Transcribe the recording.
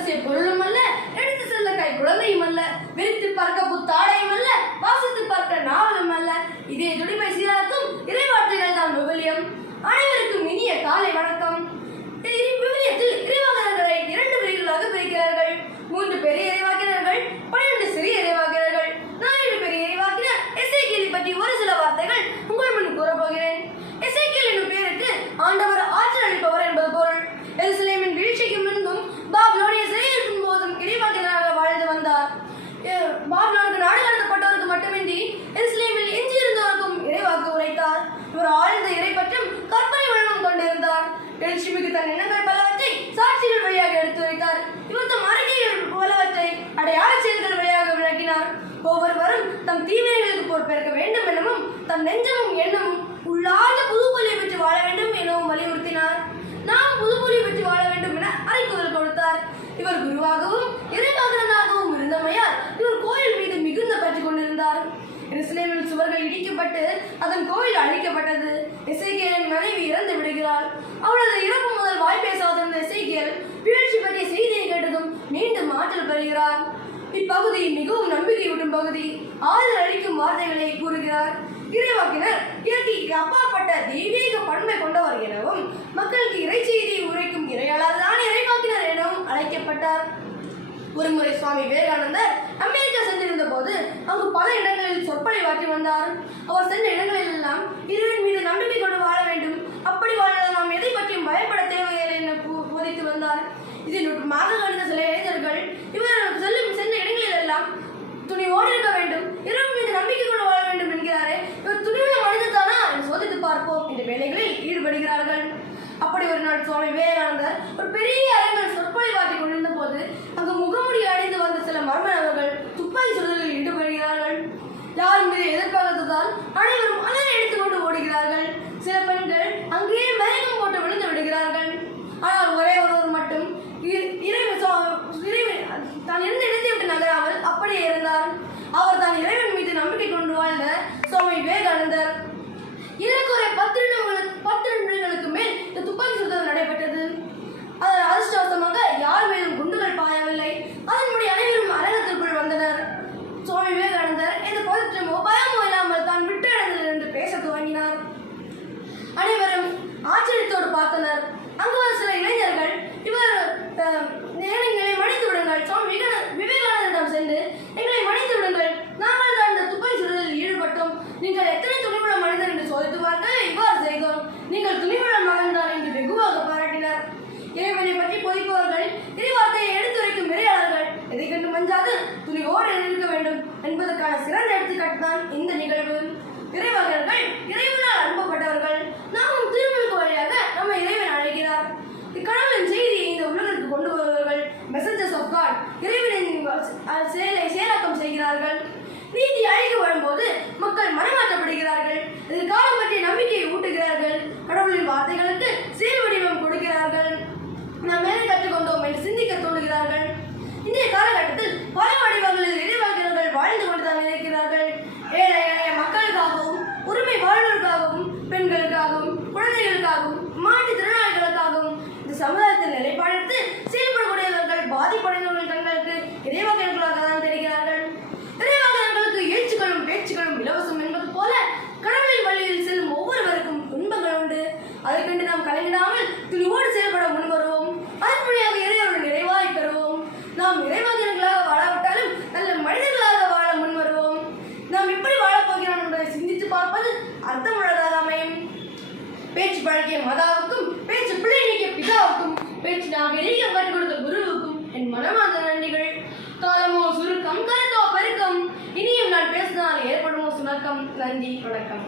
ரகசிய பொருளும் அல்ல, எடுத்து செல்ல கை குழந்தையும் அல்ல, விரித்து பார்க்க புத்தாடையும் அல்ல, வாசித்து பார்க்க நாவலும் அல்ல. இதே துடிப்பை சீராக்கும் இறைவார்த்தைகள் தான் விவிலியம். அனைவருக்கும் இனிய காலை வணக்கம். விவிலியத்தில் இறைவாக்கினர்களை 2 பிரிவுகளாக பிரிக்கிறார்கள். 3 பெரிய இறைவாக்கினர்கள், 12 சிறிய இறைவாக்கினர்கள். 4 பெரிய இறைவாக்கினர் எசேக்கியேலை பற்றி ஒரு சில வார்த்தைகள் உங்கள் முன் கூறப்போகிறேன். எசேக்கியேல் என்னும் பேருக்கு ஆண்டவர் ஆற்றல் அளிப்பவர் என்பது பொருள். எருசலேமின் வீழ்ச்சிக்கு முன்பும் பாபிலோனிய சிறையிருப்பின் போதும் இறைவாக்கினராக வாழ்ந்து வந்தார். பாபிலோனுக்கு நாடு கடத்தப்பட்டவருக்கு மட்டுமின்றி எருசலேமில் எஞ்சியிருந்தவருக்கும் இறைவாக்கு உரைத்தார். இவர் ஆழ்ந்த இறைப்பற்றும் கற்பனை வளமும் கொண்டிருந்தார். எழுச்சிமிகு தன் எண்ணங்கள் பலவற்றை சாட்சிகள் வழியாக எடுத்துரைத்தார். இவர் தம் அறிக்கைகள் பலவற்றை அடையாள செயல்கள் வழியாக விளக்கினார். ஒவ்வொருவரும் தம் தீவினைகளுக்கு பொறுப்பேற்க வேண்டும் எனவும் தம் நெஞ்சமும் எண்ணமும் உள்ளார்ந்த புதுப்பொலியை பெற்று வாழ வேண்டும் எனவும் வலியுறுத்தினார். நாம் புதுப்பொலியை பெற்று வாழ வேண்டும் என அறைகூறல் கொடுத்தார். இவர் குருவாகவும் இறைவாக்கினராகவும் இருந்தமையால் இவர் கோயில் மீது மிகுந்த பற்றி கொண்டிருந்தார். எருசலேமில் சுவர்கள் இடிக்கப்பட்டு அதன் கோயில் அழிக்கப்பட்டது. எசேக்கியேலின் மனைவி இறந்து விடுகிறார். அவளது இறப்பு முதல் வாய் பேசாதிருந்த எசேக்கியேல் வீழ்ச்சி பற்றிய செய்தியை கேட்டதும் மீண்டும் ஆற்றல் பெறுகிறார். இப்பகுதி மிகவும் நம்பிக்கையூட்டும் பகுதி. ஆறுதல் அளிக்கும் வார்த்தைகளை கூறுகிறார். இறைவாக்கினர் இயற்கைக்கு அப்பாற்பட்ட தெய்வீக பண்பை கொண்டவர் எனவும் மக்களுக்கு இறை செய்தியை உரைக்கும் இறையாளர்தான் இறைவாக்கினர் எனவும் அழைக்கப்பட்டார். ஒருமுறை சுவாமி விவேகானந்தர் அமெரிக்கா சென்றிருந்த போது அங்கு பல இடங்களில் சொற்பொழிவாற்றி வந்தார். அவர் சென்ற இடங்களில் எல்லாம் இறைவன் மீது நம்பிக்கை கொண்டு வாழ வேண்டும், அப்படி வாழ நாம் எதை பற்றியும் பயப்பட தேவையில்லை என போதித்து வந்தார். இதில் கணித சில இளைஞர்கள் இவர் சென்ற இடங்களில் எல்லாம் துணிவோடு இருக்க வேண்டும், இறைவன் மீது நம்பிக்கை கொண்டு வாழ வேண்டும் என்கிறாரே, இவர் துணிவுள்ள மனிதர் தானா என்று சோதித்து பார்ப்போம் என்ற வேலைகளில் ஈடுபடுகிறார்கள். அப்படி ஒரு நாள் சுவாமி விவேகானந்தர் ஒரு பெரிய அரங்கில் சொற்பொழிவாற்றி கொண்டிருந்த போது அங்கு முகமுடி அணிந்து வந்த சில மர்ம நபர்கள் துப்பாக்கி சுடுதலில் ஈடுபடுகிறார்கள். யார் மீது எதிர்பார்த்ததால் அனைவரும் அதனை எடுத்துக்கொண்டு ஓடுகிறார்கள். சில பெண்கள் அங்கேயே மயக்கம் போட்டு விழுந்து விடுகிறார்கள். ஆனால் ஒரே ஒருவர் மட்டும் தான் இருந்த இடத்தை விட்டு நகராமல் அப்படியே இருந்தார். அவர் தான் இறைவன் மீது நம்பிக்கை கொண்டு வாழ்ந்த சுவாமி விவேகானந்தர். ஏறக்குறை 10 நிமிடங்களுக்கு மேல் இந்த துப்பாக்கி சுடுதல் நடைபெற்றது. அதிர்ஷ்டவசமாக யார் மேலும் குண்டுகள் பாயவில்லை. அதன்படி அனைவரும் அரங்கத்திற்குள் வந்தனர். சுவாமி விவேகானந்தர் இந்த பதற்றமோ பயமோ இல்லாமல் தான் விட்ட இடத்திலிருந்து பேச துவங்கினார். அனைவரும் ஆச்சரியத்தோடு பார்த்தனர். அங்கு வந்த சில இளைஞர்கள் இவர் எங்களை மன்னித்து விடுங்கள், சுவாமி விவேகானந்தரிடம் சென்று எங்களை மன்னித்து விடுங்கள், நாங்கள் தான் இந்த துப்பாக்கி சுடுதலில் ஈடுபட்டோம், நீங்கள் எத்தனை துணிவுள்ள மனிதர் என்று சோதித்து பார்க்க இவ்வாறு செய்தோம், நீங்கள் துணிவுள்ள மகன்தான் என்று வெகுவாக பாராட்டினார். இறைவனை பற்றி பொதிப்பவர்கள் இறைவார்த்தையை எடுத்துரைக்கும் இறையாளர்கள் எதை கண்டு மஞ்சாது துணிவோடு இருக்க வேண்டும் என்பதற்கான சிறந்த எடுத்துக்காட்டு தான் இந்த நிகழ்வு. இறைவாக்கினர்கள் இறைவனால் அனுப்பப்பட்டவர்கள். நாமும் திருமுழுக்கு வழியாக நம்ம இறைவன் அழைக்கிறார். இக்கடவுளின் செய்தியை இந்த உலகிற்கு கொண்டு வருபவர்கள் மெசஞ்சர்ஸ் ஆஃப் காட், இறைவனின் செயலை செயலாக்கம் செய்கிறார்கள். நீதி அழைக்க வரும்போது மக்கள் மனமாற்றப்படுகிறார்கள். எதிர்காலம் பற்றிய நம்பிக்கையை ஊட்டுகிறார்கள். கடவுளின் வார்த்தைகளுக்கு செயல் வடிவம் கொடுக்கிறார்கள். நாம் மேலே கற்றுக்கொண்டோம் என்று சிந்திக்க தோன்றுகிறார்கள். இன்றைய காலகட்டத்தில் பல வடிவங்களில் இறைவாக்கினர்கள் வாழ்ந்து கொண்டுதான் இருக்கிறார்கள். ஏழை எளிய மக்களுக்காகவும், உரிமை வாழ்வதற்காகவும், பெண்களுக்காகவும், குழந்தைகளுக்காகவும், மாற்றுத்திறனாளிகளுக்காகவும் இந்த சமுதாயத்தில் நிலைப்பாடுத்து செயல்படக்கூடியவர்கள் பாதிப்படைந்தவர்கள் தங்களுக்கு இறைவாக்கினர்களாக தான் தெரிகிறார்கள். இறைவாக்கினர்களுக்கு எழுச்சிகளும் பேச்சுகளும் இலவசம் என்பது போல கடவுளின் வழியில் செல்லும் ஒவ்வொருவருக்கும் துன்பங்கள் உண்டு. அதை கண்டு நாம் கலைஞராமல் துணிவோடு செயல்பட முன்வருவோம். அதன் வழியாக இறைவனுடன் நிறைவாய் பெறுவோம். நாம் இறைவாக்கினர்களாக வாழாவிட்டாலும் நல்ல மனிதர்களாக வாழ முன்வருவோம். நாம் எப்படி வாழப்போகிறோம் என்பதை சிந்தித்து பார்ப்பது அர்த்தமுள்ளதாக அமையும். பேச்சு பழகிய மதாவுக்கும், பேச்சு பிள்ளை நீக்கிய பிதாவுக்கும், பேச்சு நாகரீகம் கற்றுக் கொடுத்த குருவுக்கும் என் மனமார்ந்த நன்றிகள். காலமோ சுருக்கம், கருத்தோ பெருக்கம், இனியும் நான் பேசினால் ஏற்படுமோ சுணக்கம். நன்றி, வணக்கம்.